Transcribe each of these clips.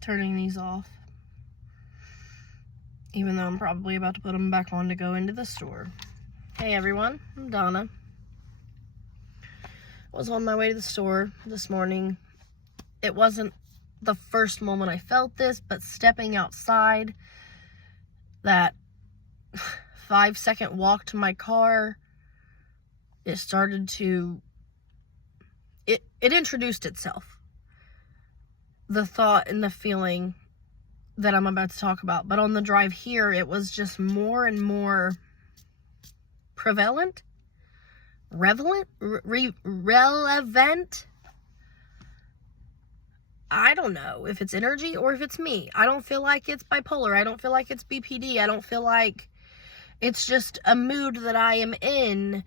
turning these off. Even though I'm probably about to put them back on to go into the store. Hey everyone, I'm Donna. I was on my way to the store this morning. It wasn't the first moment I felt this, but stepping outside, that 5-second walk to my car, it introduced itself. The thought and the feeling that I'm about to talk about. But on the drive here, it was just more and more relevant. I don't know if it's energy or if it's me. I don't feel like it's bipolar. I don't feel like it's BPD. I don't feel like it's just a mood that I am in.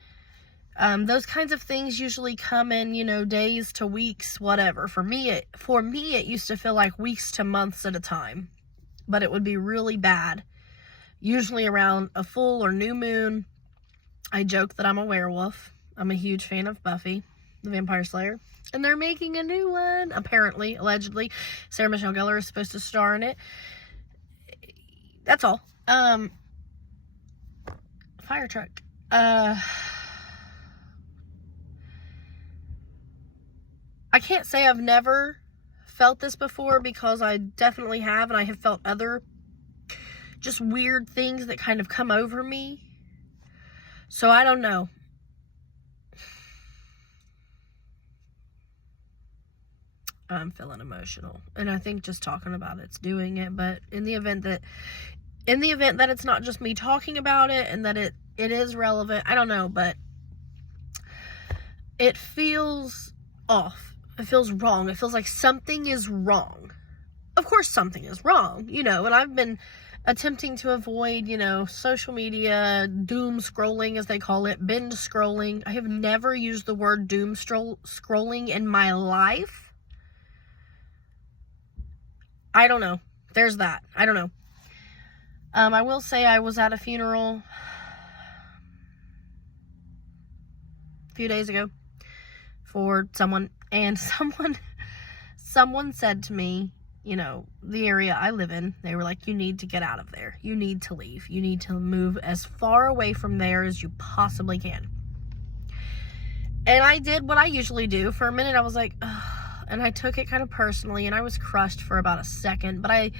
Those kinds of things usually come in, days to weeks, whatever. For me, it used to feel like weeks to months at a time. But it would be really bad. Usually around a full or new moon. I joke that I'm a werewolf. I'm a huge fan of Buffy, the Vampire Slayer. And they're making a new one, apparently, allegedly. Sarah Michelle Gellar is supposed to star in it. That's all. Fire truck. I can't say I've never felt this before, because I definitely have, and I have felt other just weird things that kind of come over me. So I don't know. I'm feeling emotional, and I think just talking about it's doing it. But in the event that it's not just me talking about it, and that it is relevant, I don't know, but it feels off. It feels wrong. It feels like something is wrong. Of course something is wrong, and I've been attempting to avoid, social media, doom scrolling, as they call it, binge scrolling. I have never used the word doom scrolling in my life. I don't know. There's that. I don't know. I will say I was at a funeral a few days ago for someone, and someone said to me, the area I live in, they were like, you need to get out of there. You need to leave. You need to move as far away from there as you possibly can. And I did what I usually do. For a minute, I was like, ugh, and I took it kind of personally, and I was crushed for about a second. But I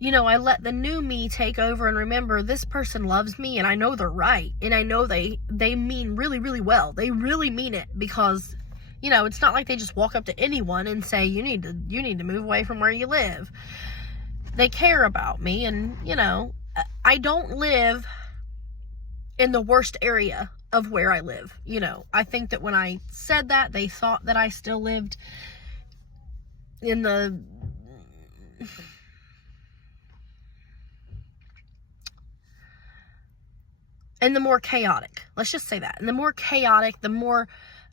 let the new me take over and remember, this person loves me, and I know they're right. And I know they mean really, really well. They really mean it, because it's not like they just walk up to anyone and say, you need to move away from where you live. They care about me, and, I don't live in the worst area of where I live. I think that when I said that, they thought that I still lived in the more chaotic, let's just say that, in the more chaotic, the more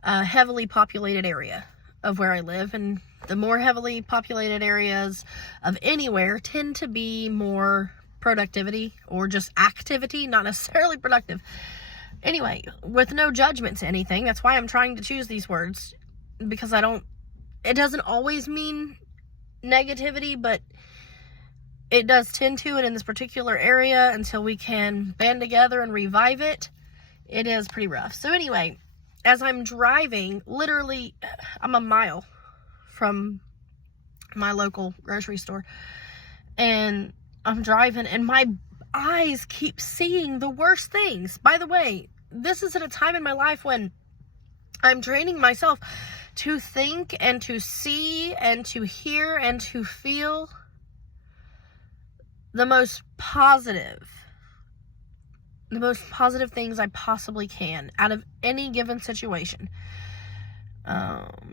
heavily populated area of where I live. And the more heavily populated areas of anywhere tend to be more productivity, or just activity, not necessarily productive. Anyway, with no judgment to anything, that's why I'm trying to choose these words, because it doesn't always mean negativity, but it does tend to, and in this particular area, until we can band together and revive it, it is pretty rough. So anyway, as I'm driving, literally, I'm a mile from my local grocery store, and I'm driving, and my eyes keep seeing the worst things. By the way, this is at a time in my life when I'm training myself to think and to see and to hear and to feel the most positive things I possibly can out of any given situation.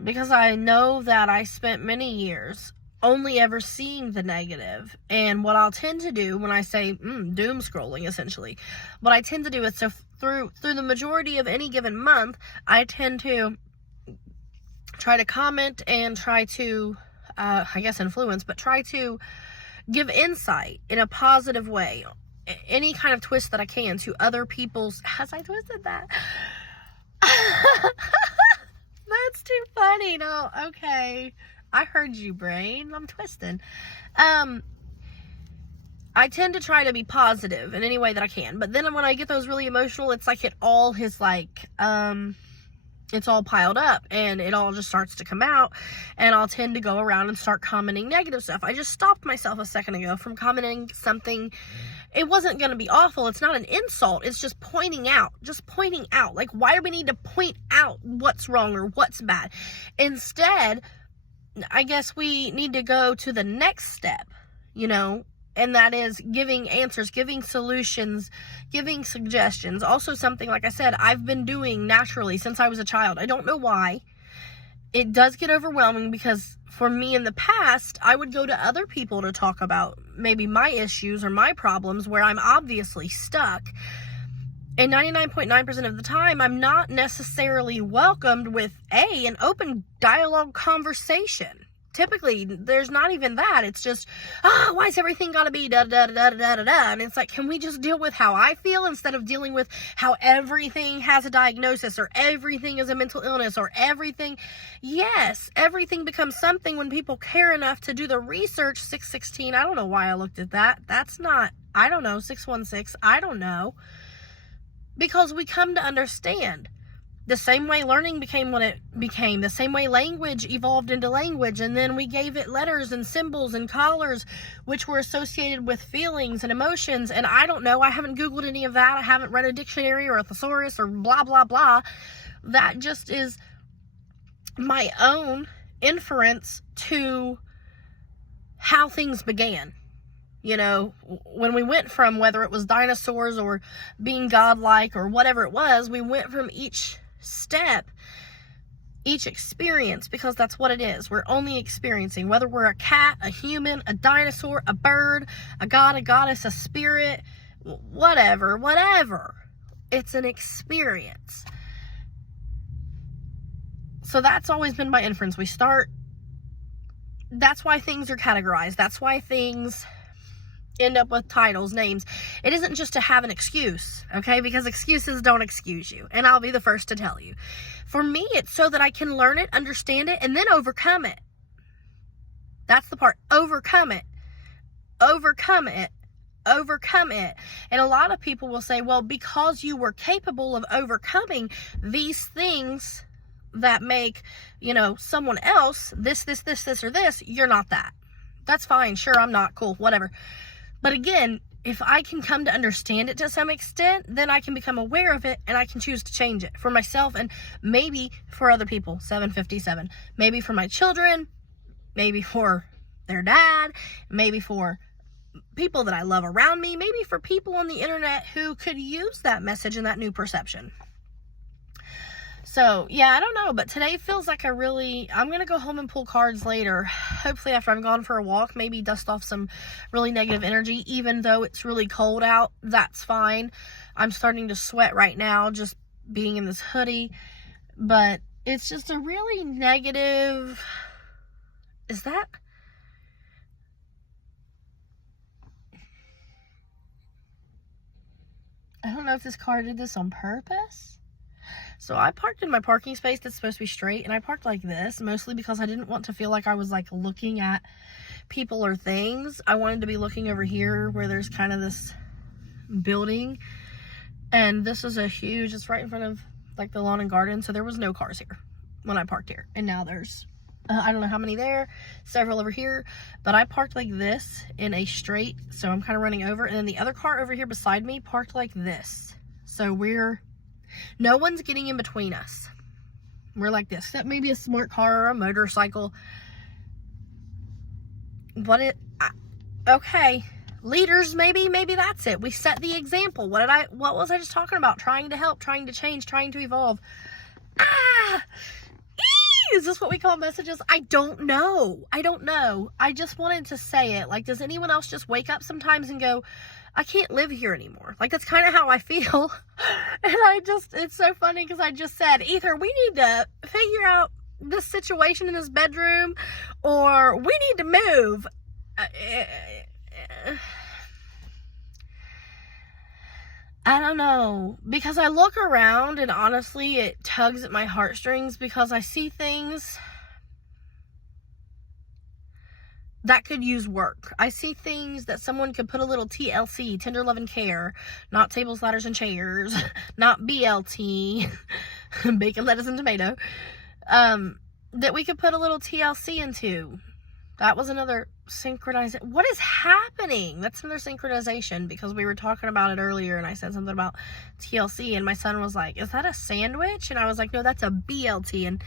Because I know that I spent many years only ever seeing the negative. And what I'll tend to do when I say doom scrolling, essentially, what I tend to do is, so through the majority of any given month, I tend to try to comment and try to, influence, but try to give insight in a positive way, any kind of twist that I can to other people's. Has I twisted that? That's too funny. No, okay. I heard you, brain. I'm twisting. I tend to try to be positive in any way that I can. But then when I get those really emotional, it's like it all is like, it's all piled up and it all just starts to come out, and I'll tend to go around and start commenting negative stuff. I just stopped myself a second ago from commenting something. It wasn't going to be awful. It's not an insult. It's just pointing out. Like, why do we need to point out what's wrong or what's bad? Instead, I guess we need to go to the next step, and that is giving answers, giving solutions, giving suggestions. Also something, like I said, I've been doing naturally since I was a child. I don't know why. It does get overwhelming because for me in the past, I would go to other people to talk about maybe my issues or my problems where I'm obviously stuck. And 99.9% of the time, I'm not necessarily welcomed with an open dialogue conversation. Typically, there's not even that. It's just, why is everything got to be da-da-da-da-da-da-da? And it's like, can we just deal with how I feel instead of dealing with how everything has a diagnosis or everything is a mental illness or everything? Yes, everything becomes something when people care enough to do the research. 616, I don't know why I looked at that. That's not, I don't know, 616, I don't know. Because we come to understand. The same way learning became what it became, the same way language evolved into language, and then we gave it letters and symbols and colors, which were associated with feelings and emotions, and I don't know, I haven't Googled any of that, I haven't read a dictionary or a thesaurus or blah, blah, blah. That just is my own inference to how things began. When we went from whether it was dinosaurs or being godlike or whatever it was, we went from each step, each experience, because that's what it is. We're only experiencing, whether we're a cat, a human, a dinosaur, a bird, a god, a goddess, a spirit, whatever. It's an experience. So that's always been my inference. That's why things are categorized. That's why things end up with titles, names. It isn't just to have an excuse, okay? Because excuses don't excuse you. And I'll be the first to tell you. For me, it's so that I can learn it, understand it, and then overcome it. That's the part. Overcome it. And a lot of people will say, well, because you were capable of overcoming these things that make, someone else this, or this, you're not that. That's fine. Sure, I'm not. Cool. Whatever. But again, if I can come to understand it to some extent, then I can become aware of it and I can choose to change it for myself and maybe for other people. 757. Maybe for my children, maybe for their dad, maybe for people that I love around me, maybe for people on the internet who could use that message and that new perception. So, yeah, I don't know, but today feels like I'm going to go home and pull cards later. Hopefully after I'm gone for a walk, maybe dust off some really negative energy, even though it's really cold out. That's fine. I'm starting to sweat right now, just being in this hoodie, but it's just a really negative, is that? I don't know if this car did this on purpose. So I parked in my parking space that's supposed to be straight, and I parked like this, mostly because I didn't want to feel like I was like looking at people or things. I wanted to be looking over here where there's kind of this building, and this is it's right in front of like the lawn and garden, so there was no cars here when I parked here, and now there's I don't know how many there, several over here, but I parked like this in a straight, so I'm kind of running over, and then the other car over here beside me parked like this, so no one's getting in between us. We're like this. That may be a smart car or a motorcycle. Okay. Leaders, maybe that's it. We set the example. What was I just talking about? Trying to help, trying to change, trying to evolve. Is this what we call messages? I don't know. I just wanted to say it. Like, does anyone else just wake up sometimes and go, I can't live here anymore? Like, that's kind of how I feel. And it's so funny because I just said, either we need to figure out this situation in this bedroom or we need to move. I don't know, because I look around and honestly it tugs at my heartstrings because I see things that could use work. I see things that someone could put a little TLC, tender love and care, not tables, ladders, and chairs, not BLT, bacon, lettuce, and tomato, that we could put a little TLC into. That was another synchronization. What is happening? That's another synchronization, because we were talking about it earlier and I said something about TLC and my son was like, is that a sandwich? And I was like, no, that's a BLT. And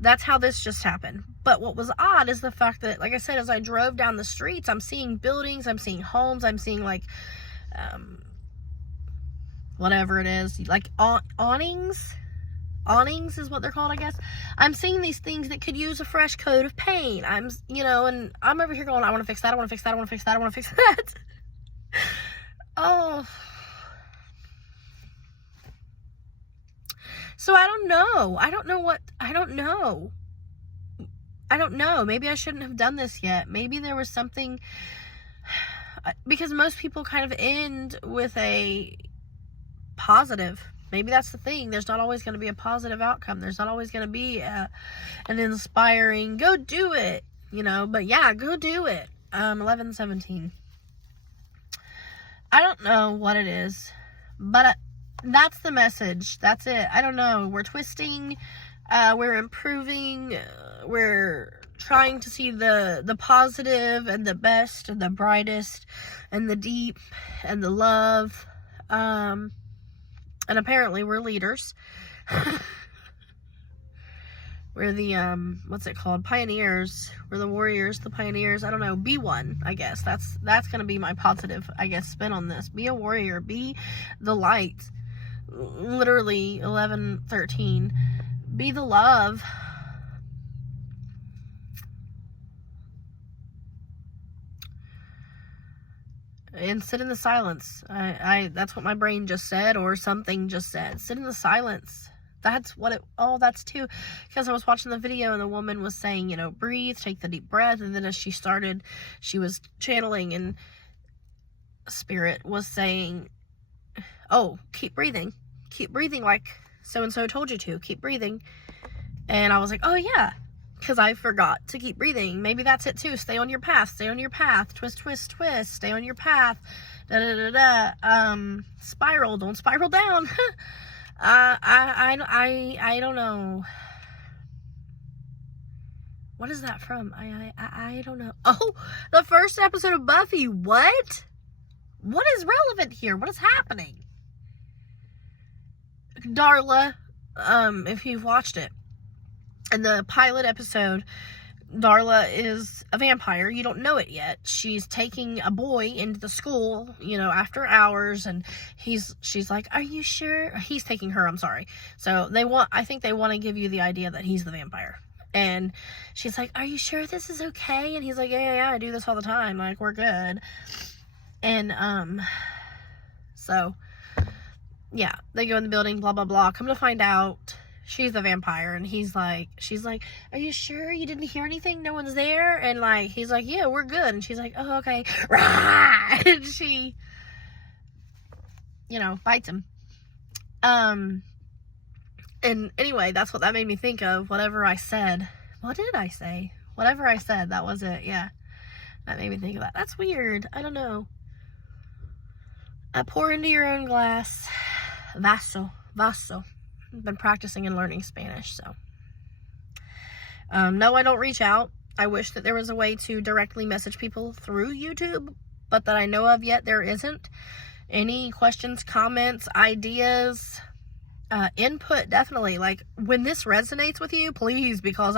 that's how this just happened. But what was odd is the fact that, like I said, as I drove down the streets, I'm seeing buildings, I'm seeing homes, I'm seeing like, whatever it is, like awnings. Awnings is what they're called, I guess. I'm seeing these things that could use a fresh coat of paint. And I'm over here going, I want to fix that, I want to fix that, I want to fix that, I want to fix that. Oh. So I don't know. I don't know. Maybe I shouldn't have done this yet. Maybe there was something, because most people kind of end with a positive. Maybe that's the thing. There's not always going to be a positive outcome. There's not always going to be an inspiring, go do it, but yeah, go do it. 11:17. I don't know what it is, but that's the message. That's it. I don't know. We're twisting, we're improving, we're trying to see the positive and the best and the brightest and the deep and the love, and apparently we're leaders. We're the, what's it called? Pioneers. We're the warriors, the pioneers. I don't know. Be one, I guess. That's going to be my positive, I guess, spin on this. Be a warrior. Be the light. Literally, 11:13. Be the love. And sit in the silence. That's what my brain just said, or something just said. Sit in the silence. That's what it, that's too, because I was watching the video and the woman was saying, breathe, take the deep breath. And then as she started, she was channeling and spirit was saying, oh, keep breathing like so-and-so told you to, keep breathing. And I was like, oh yeah, because I forgot to keep breathing. Maybe that's it too. Stay on your path. Twist, twist, twist. Stay on your path. Spiral. Don't spiral down. I don't know. What is that from? I don't know. Oh, the first episode of Buffy. What is relevant here? What is happening? Darla, if you've watched it, in the pilot episode, Darla is a vampire. You don't know it yet. She's taking a boy into the school, after hours, and she's like, are you sure? He's taking her, I'm sorry. So I think they want to give you the idea that he's the vampire. And she's like, are you sure this is okay? And he's like, yeah, I do this all the time. Like, we're good. And, so, yeah, they go in the building, blah, blah, blah. Come to find out, she's the vampire, and she's like, are you sure you didn't hear anything? No one's there? And like, he's like, yeah, we're good. And she's like, oh, okay. Rah! And she, bites him. And anyway, that's what that made me think of. Whatever I said. What did I say? Whatever I said, that was it. Yeah. That made me think of that. That's weird. I don't know. Pour into your own glass. Vaso. I've been practicing and learning Spanish, so. No, I don't reach out. I wish that there was a way to directly message people through YouTube, but that I know of yet, there isn't. Any questions, comments, ideas, input, definitely. Like, when this resonates with you, please, because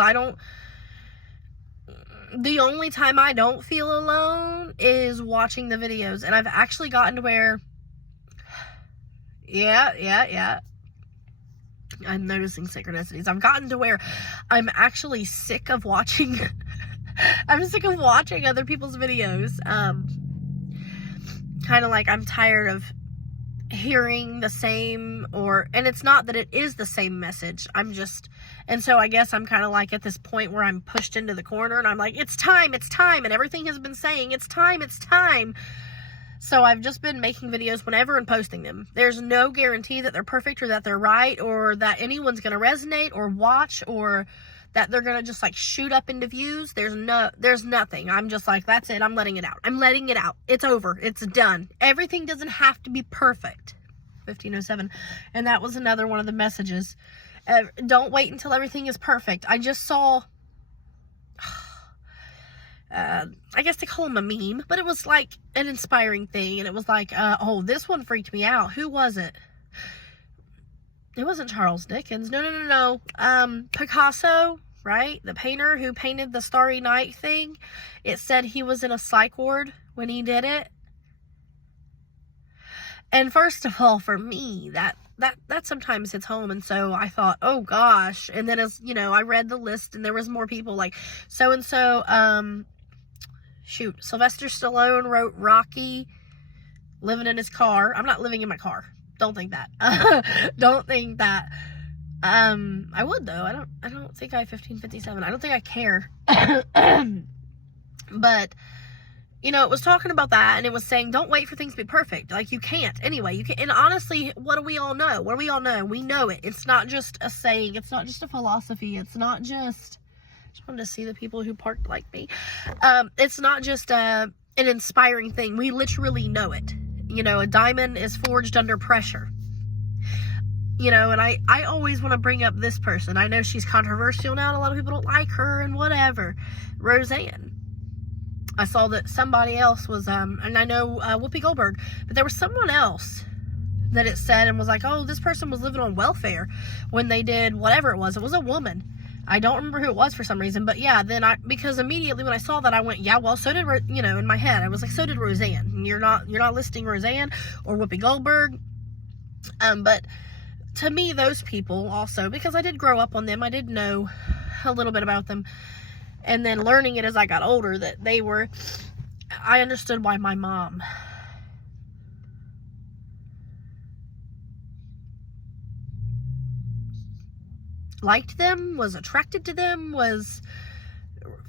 the only time I don't feel alone is watching the videos, and I've actually gotten to where, yeah. I'm noticing synchronicities. I've gotten to where I'm actually sick of watching I'm sick of watching other people's videos. Kind of like I'm tired of hearing the same, and it's not that it is the same message. And so I guess I'm kind of like at this point where I'm pushed into the corner and I'm like, it's time, and everything has been saying, it's time. So I've just been making videos whenever and posting them. There's no guarantee that they're perfect or that they're right or that anyone's going to resonate or watch, or that they're gonna just like shoot up into views. There's nothing. I'm just like, that's it. I'm letting it out. I'm letting it out. It's over. It's done. Everything doesn't have to be perfect. 1507. And that was another one of the messages. Don't wait until everything is perfect. I just saw, I guess they call him a meme, but it was like an inspiring thing. And it was like, oh, this one freaked me out. Who was it? It wasn't Charles Dickens. No. Picasso, right? The painter who painted the Starry Night thing. It said he was in a psych ward when he did it. And first of all, for me, that sometimes hits home. And so I thought, oh gosh. And then as, I read the list and there was more people like so-and-so, Sylvester Stallone wrote Rocky, living in his car. I'm not living in my car. Don't think that. Don't think that. I would though. I don't think I have 1557. I don't think I care. But, it was talking about that, and it was saying, don't wait for things to be perfect. Like, you can't. Anyway, you can't. And honestly, what do we all know? What do we all know? We know it. It's not just a saying. It's not just a philosophy. It's not just... I just wanted to see the people who parked like me. It's not just an inspiring thing. We literally know it. A diamond is forged under pressure. And I always want to bring up this person. I know she's controversial now, and a lot of people don't like her and whatever. Roseanne. I saw that somebody else was, and I know Whoopi Goldberg, but there was someone else that it said and was like, oh, this person was living on welfare when they did whatever it was. It was a woman. I don't remember who it was for some reason, but yeah, then because immediately when I saw that, I went, yeah, well, so did, in my head, I was like, so did Roseanne. And you're not listing Roseanne or Whoopi Goldberg. But to me, those people also, because I did grow up on them, I did know a little bit about them. And then learning it as I got older, that I understood why my mom liked them, was attracted to them,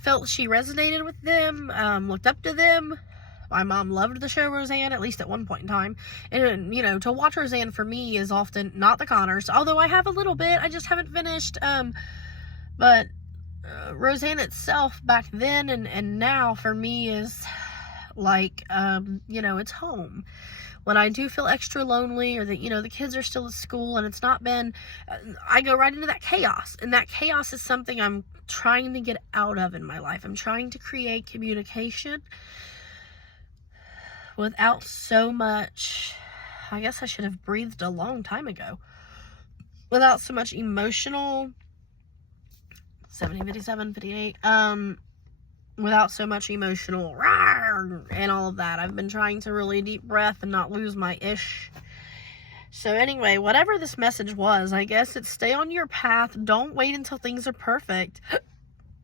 felt she resonated with them, looked up to them. My mom loved the show Roseanne, at least at one point in time. And, to watch Roseanne for me is often not the Connors, although I have a little bit, I just haven't finished. But Roseanne itself back then and now for me is like, it's home. When I do feel extra lonely, or that, the kids are still at school and it's not been, I go right into that chaos. And that chaos is something I'm trying to get out of in my life. I'm trying to create communication without so much, I guess I should have breathed a long time ago, without so much emotional, 1757, 58, without so much emotional and all of that. I've been trying to really deep breath and not lose my ish. So anyway, whatever this message was, I guess it's stay on your path. Don't wait until things are perfect.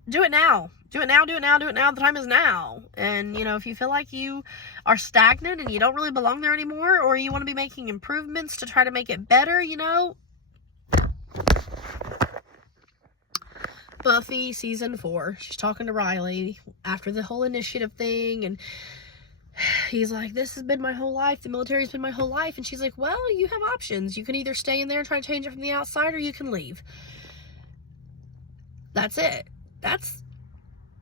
Do it now. Do it now, do it now, do it now. The time is now. And, if you feel like you are stagnant and you don't really belong there anymore, or you want to be making improvements to try to make it better, Buffy season 4, she's talking to Riley after the whole initiative thing, and he's like, this has been my whole life, the military's been my whole life, and she's like, well, you have options. You can either stay in there and try to change it from the outside, or you can leave. That's it. That's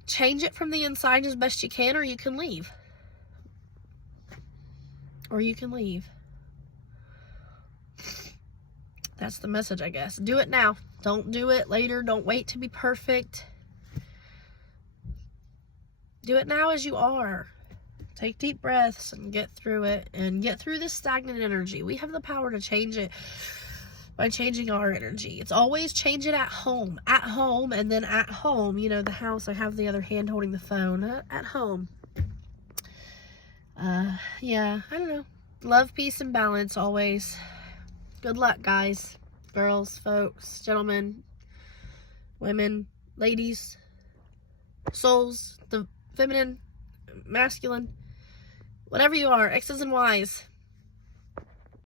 change it from the inside as best you can, or you can leave. Or you can leave. That's the message, I guess. Do it now. Don't do it later. Don't wait to be perfect. Do it now as you are. Take deep breaths and get through it. And get through this stagnant energy. We have the power to change it by changing our energy. It's always change it at home. At home, and then at home, the house. I have the other hand holding the phone. At home. Yeah, I don't know. Love, peace, and balance always. Good luck, guys, girls, folks, gentlemen, women, ladies, souls, the feminine, masculine, whatever you are, X's and Y's.